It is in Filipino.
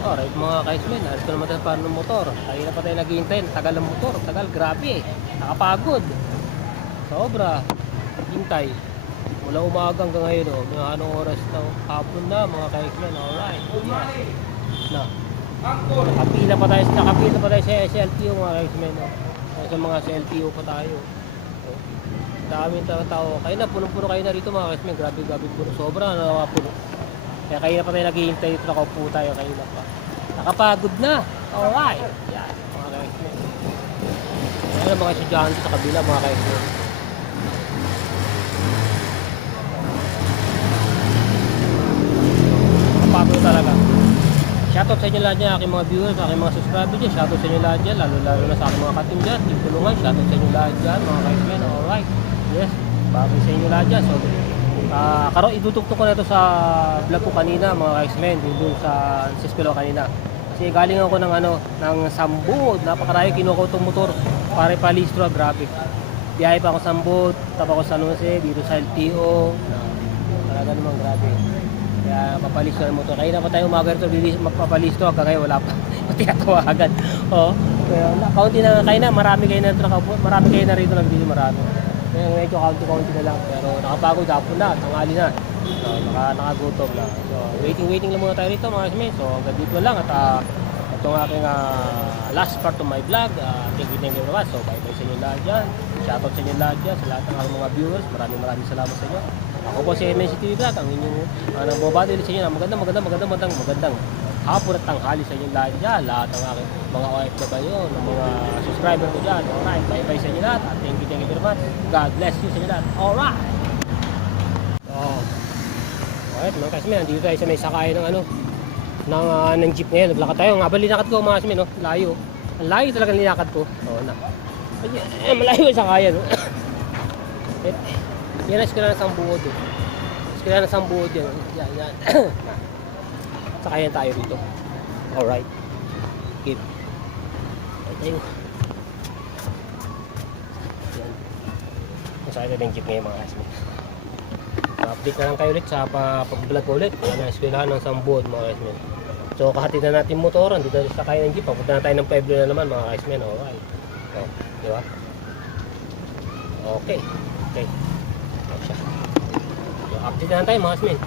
Alright mga kaismen, alis ko naman tayo paano ng motor. Tayo na pa tayo naghihintay, tagal ng motor, tagal, grabe eh. Nakapagod. Sobra. Hintay. Mula umaga hanggang ngayon oh. Mga anong oras na oh. hapon na mga kaismen. Alright. Yes. Na. Nakapila pa tayo, nakapila pa tayo sa SLTO mga kaismen oh. Sa mga SLTO pa tayo. Oh. Daming tao. Kaya na, punong-puno kayo na rito mga kaismen. Grabe, grabe puno. Sobra na nakapuno. Kaya kayo na pa tayo naghihintay dito, nakaupo tayo kayo na pa. Nakapagod na. Alright. Yan, mga kaismen. Ayan mga estudyante sa kabila, mga kaismen. Nakapagod talaga. Shoutout sa inyo lahat dyan, aking mga viewers, aking mga subscribers dyan. Shoutout sa inyo lahat dyan, lalo-lalo na sa aking mga katim dyan. Team Tulungan, shoutout sa inyo lahat dyan, mga kaismen. Alright. Yes, bagay sa inyo lahat dyan. So, ah karon idudugtong ko na ito sa vlog ko kanina, mga. Yung dun sa Sispelo kanina. Kasi galing ako ng ano, ng Sambud. Napakarami kinuha ko itong motor para ipalistro, grabe. Biyahe pa ako sa Sambud, tapos ako sa Jose, dito sa LTO. Talaga naman grabe. Kaya papalisto ng motor. Kaya na pa tayo umaga rito, magpapalisto. Hanggang ngayon wala pa. Pati katawagan. Oo. Kaya na, kaunti na kayo na, marami kayo na. Marami kayo na rito nagbili, marami. Kaya medyo kaunti-kaunti na lang. Pero nakapagod hapon na, tanghali na. So, naka, nakagutom na. So, waiting-waiting lang muna tayo rito mga kasmin. So, hanggang dito lang. At ah, ito ang aking ah, last part of my vlog. Ah, thank you, thank you very. So, bye-bye sa inyo lahat dyan. Shoutout sa inyo lahat dyan. Sa lahat ng aking mga viewers. Maraming maraming salamat sa inyo. Ako po si MNC TV Vlog, ang inyong uh, nagbabati sa inyo na magandang, magandang, magandang, magandang, magandang hapon at tanghali sa inyo lahat dyan. Lahat ng aking mga OFW, ng mga subscriber ko dyan. Alright, bye-bye sa inyo lahat. At thank you, thank you very much. God bless you sa inyo lahat. Alright! Oh. Alright, mga kasmin, nandito tayo sa may sakay ng ano, ng, ah, ng jeep ngayon. Naglakad tayo. Nga ba linakad ko mga kasmin, no? Layo. Ang layo talaga linakad ko. Oo na. Ay, eh, malayo yung sakayan. no? eh, yan eskwela ng sambuod eh. Eskwela ng sambuod yan. Yan, yan. Sakayan tayo dito. Alright. Keep. Ay, tayo. Yan. Masaya na yung jeep ngayon mga kasmin. update na lang kayo ulit sa pa- pag-vlog ko ulit. Yan ang eskwelahan ng sambuod mga kasmin. So kahati na natin motoran dito sa kaya ng jeep. Papunta na tayo ng Pueblo na naman mga kasmin. Alright. Oh, di ba? Okay. Okay. So, update na lang tayo mga kasmin.